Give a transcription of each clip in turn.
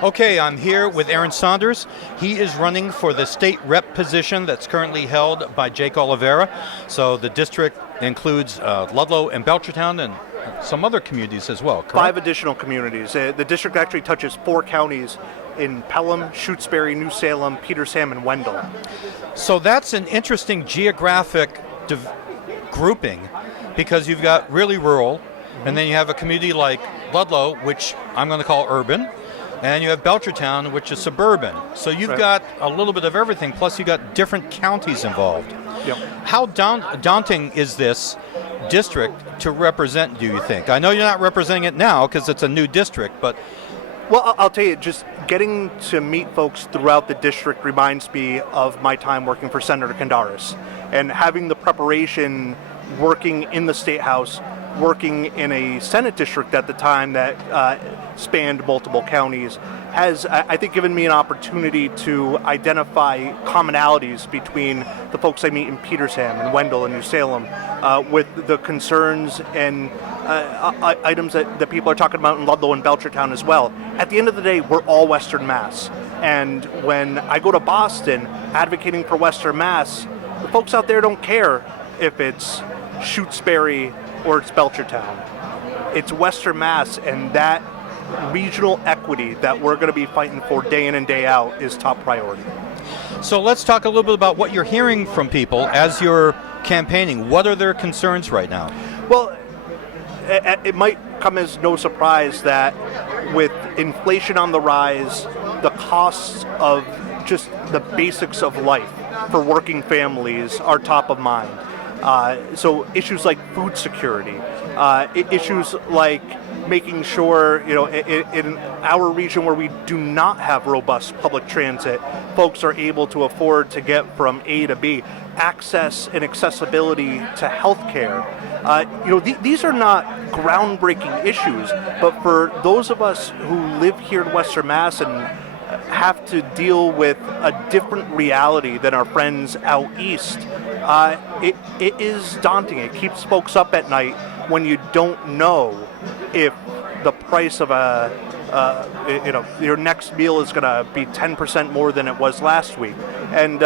Okay, I'm here with Aaron Saunders. He is running for the state rep position that's currently held by Jake Oliveira. So the district includes Ludlow and Belchertown and some other communities as well, correct? 5 additional communities. The district actually touches 4 counties in Pelham, Shutesbury, New Salem, Petersham, and Wendell. So that's an interesting geographic grouping because you've got really rural, and then you have a community like Ludlow, which I'm going to call urban, and you have Belchertown, which is suburban. So you've got a little bit of everything, plus you've got different counties involved. Yep. How daunting is this district to represent, do you think? I know you're not representing it now because it's a new district, but... Well, I'll tell you, just getting to meet folks throughout the district reminds me of my time working for Senator Kondaris, and having the preparation working in the State House, working in a Senate district at the time that spanned multiple counties, has, I think, given me an opportunity to identify commonalities between the folks I meet in Petersham and Wendell and New Salem with the concerns and items that people are talking about in Ludlow and Belchertown as well. At the end of the day, we're all Western Mass. And when I go to Boston advocating for Western Mass, the folks out there don't care if it's Shutesbury or it's Belchertown. It's Western Mass, and that regional equity that we're going to be fighting for day in and day out is top priority. So let's talk a little bit about what you're hearing from people as you're campaigning. What are their concerns right now? Well, it might come as no surprise that with inflation on the rise, the costs of just the basics of life for working families are top of mind. So issues like food security, issues like making sure, in our region where we do not have robust public transit, folks are able to afford to get from A to B. Access and accessibility to health care. These are not groundbreaking issues, but for those of us who live here in Western Mass and have to deal with a different reality than our friends out east, it is daunting. It keeps folks up at night when you don't know if the price of your next meal is going to be 10% more than it was last week. And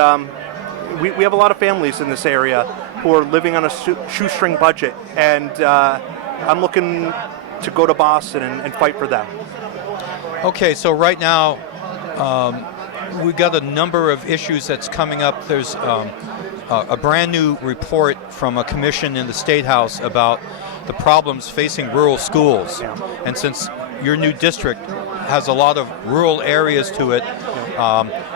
we have a lot of families in this area who are living on a shoestring budget, and I'm looking to go to Boston and fight for them. Okay, so right now we've got a number of issues that's coming up. There's a brand new report from a commission in the State House about the problems facing rural schools. Yeah. And since your new district has a lot of rural areas to it,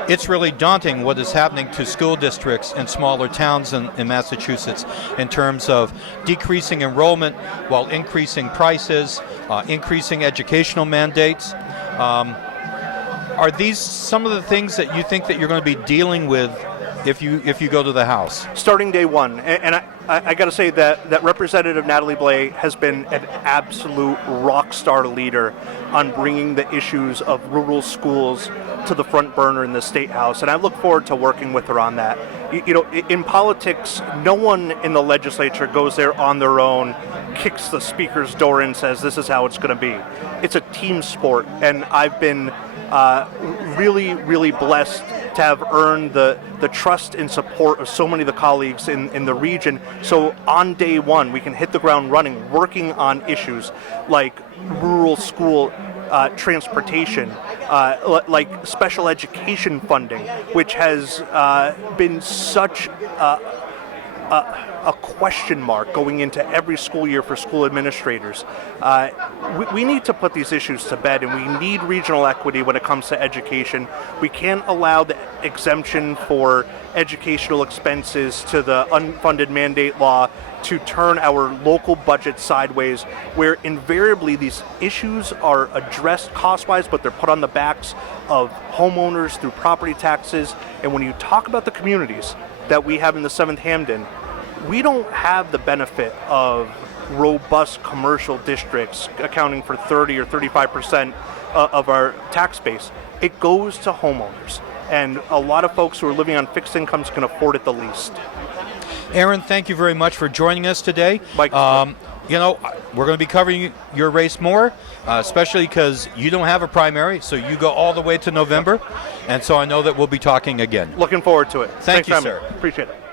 it's really daunting what is happening to school districts in smaller towns in Massachusetts in terms of decreasing enrollment while increasing prices, increasing educational mandates. Are these some of the things that you think that you're going to be dealing with if you go to the House? Starting day one, and I got to say that Representative Natalie Blais has been an absolute rock star leader on bringing the issues of rural schools to the front burner in the State House, and I look forward to working with her on that. In politics, no one in the legislature goes there on their own, kicks the speaker's door and says this is how it's going to be. It's a team sport, and I've been really, really blessed to have earned the trust and support of so many of the colleagues in the region. So on day one, we can hit the ground running, working on issues like rural school transportation, like special education funding, which has been such a question mark going into every school year for school administrators. We need to put these issues to bed, and we need regional equity when it comes to education. We can't allow the exemption for educational expenses to the unfunded mandate law to turn our local budget sideways, where invariably these issues are addressed cost-wise, but they're put on the backs of homeowners through property taxes. And when you talk about the communities that we have in the 7th Hampden, we don't have the benefit of robust commercial districts accounting for 30 or 35% of our tax base. It goes to homeowners, and a lot of folks who are living on fixed incomes can afford it the least. Aaron, thank you very much for joining us today. Mike, you know, we're going to be covering your race more, especially because you don't have a primary, so you go all the way to November, and so I know that we'll be talking again. Looking forward to it. Thank you, Thanks, sir. Simon. Appreciate it.